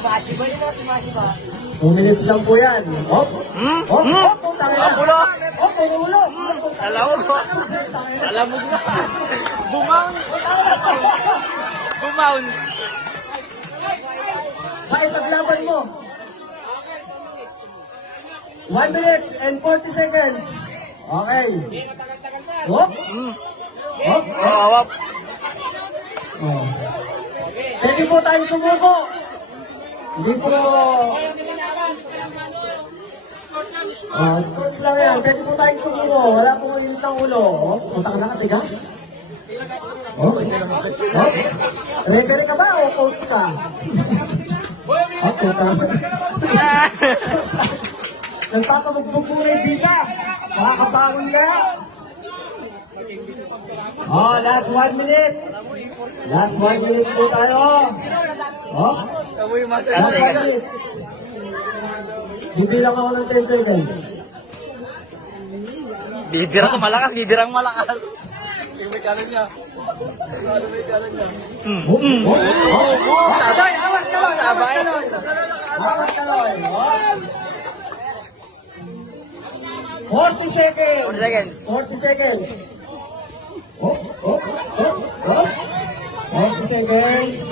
2 minutes lang po yan. Hop. Hop. Hop. Kapulo. Hop. Pumulo. Alamog mo. Alamog na. Bumounce. Bumounce. Ay, paglaban mo. 1 minute and 40 seconds. Okay. Hop. Hop. Hawap. Oh. Pwede po tayong sumuko. Hindi po... sports lang yan. Pwede po tayong sumuko. Wala pong ulit ng ulo. Oh, punta ka na katigas. Oh. Oh. Referee ka ba o coach ka? Oh, punta ka. Nagpapabugbog po na yung bika. Makakabangon ka. Oh, last 1 minute. Last 1 minute po tayo. Oh, last 1 minute. Bibilang ako ng 3 seconds. Bibirang malakas, bibirang malakas. Oh, sabay, awas kaloy, awas kaloy. Awas kaloy. Oh. 40 seconds. 40 seconds. 40 seconds. Oh, oh, oh, oh. 40 seconds.